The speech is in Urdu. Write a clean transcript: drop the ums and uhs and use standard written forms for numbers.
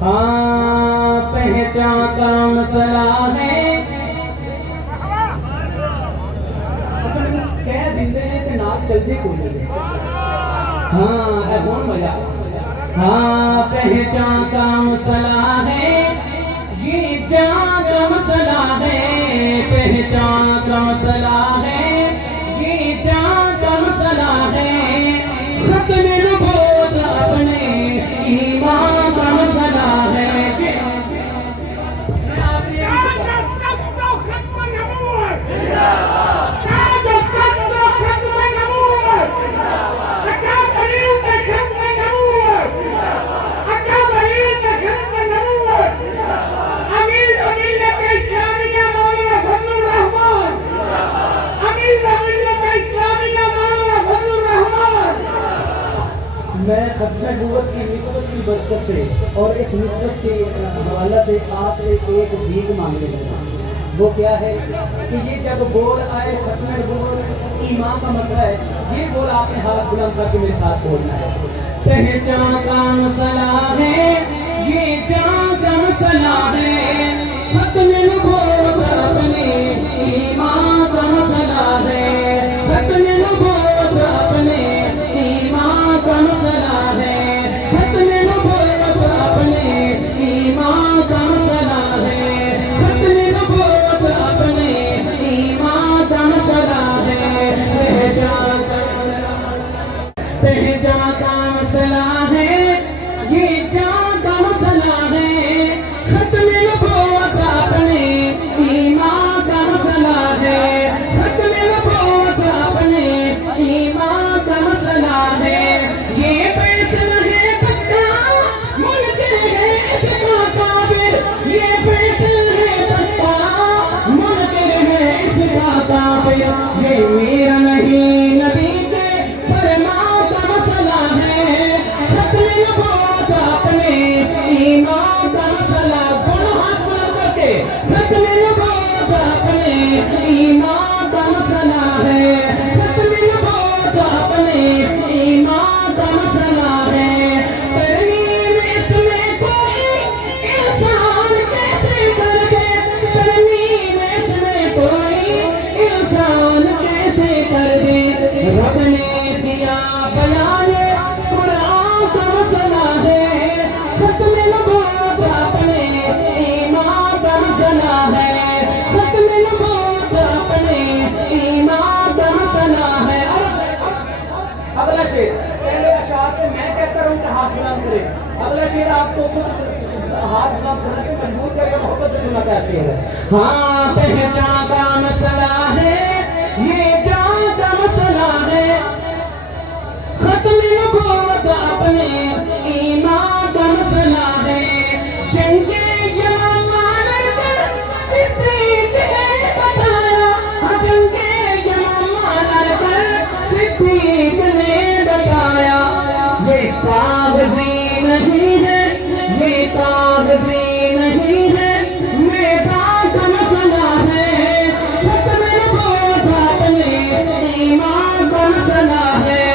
ہاں پہچان کا مسئلہ ہے کہہ دیندے ہیں کہ نال چلدے کوئی نہیں ہاں اے کون مجا ہاں پہچان کا مسئلہ ہے یہ جان کا مسئلہ ہے پہچان کا مسئلہ ہے یہ جان کا مسئلہ ہے ختم نبوت اپنے ایمان کا مسئلہ ہے میں ختم نبوت کی نسبت کی برکت سے اور اس نسبت کے حوالہ سے آپ سے ایک بھیک مانگنے لگا وہ کیا ہے کہ یہ جب بول آئے ختم نبوت ایمان کا مسئلہ ہے یہ بول آپ نے ہاتھ بلند کر کے میرے ساتھ بولنا ہے پہچان کا مسئلہ ہے یہ جان کا مسئلہ ہے ختم نبوت اپنے ایمان کا مسئلہ ہے ختم نبوت اپنے ایمان کا مسئلہ ہے ختم نبوت اپنے ایمان کا مسئلہ ہے ختم نبوت اپنے ایمان کا مسئلہ ہے پہچان کا مسئلہ ہے یہ جان کا مسئلہ ہے ختم نبوت اپنے ایمان کا مسئلہ ہے ختم نبوت اپنے ایمان کا مسئلہ ہے یہ فیصلہ ہے پکا منکر ہے اس کا کافر یہ فیصلہ ہے پکا منکر ہے اس کا کافر یہ میرا نہیں نبی کے فرمان کا مسئلہ ہے ختم نبوت اپنے ایمان کا مسئلہ دونوں ہاتھ بلند کر کے ختم نبوت اپنے ایمان کا مسئلہ ہے ختم نبوت اپنے ایمان کا مسئلہ ہے ترمیم اس میں کوئی انسان کیسے کر دے ترمیم اس میں کوئی انسان کیسے کر دے رب نے دیا بیان قرآن کا مسئلہ ہے ختم نبوت اپنے ایمان کا مسئلہ ہے ختم نبوت اپنے ایمان کا مسئلہ ہے اگلا شعر پہلے اشعار میں کہتا ہوں کہ ہاتھ بلند کرے اگلا شعر آپ کو خود ہاتھ بلند کرنے کے مجبور کرے محبت سے سناتا ہے شعر ہاں پہچان کا مسئلہ ہے یہ جان کا مسئلہ ہے ختم نبوت اپنے ایمان کا مسئلہ ہے جنگ یمامہ لڑ کر صدیق نے بتایا جنگ یمامہ لڑ کر صدیق نے بتایا یہ کاغذی نہیں ہے یہ کاغذی نہیں ہے میدان کا مسئلہ ہے ختم نبوت اپنے ایمان کا مسئلہ ہے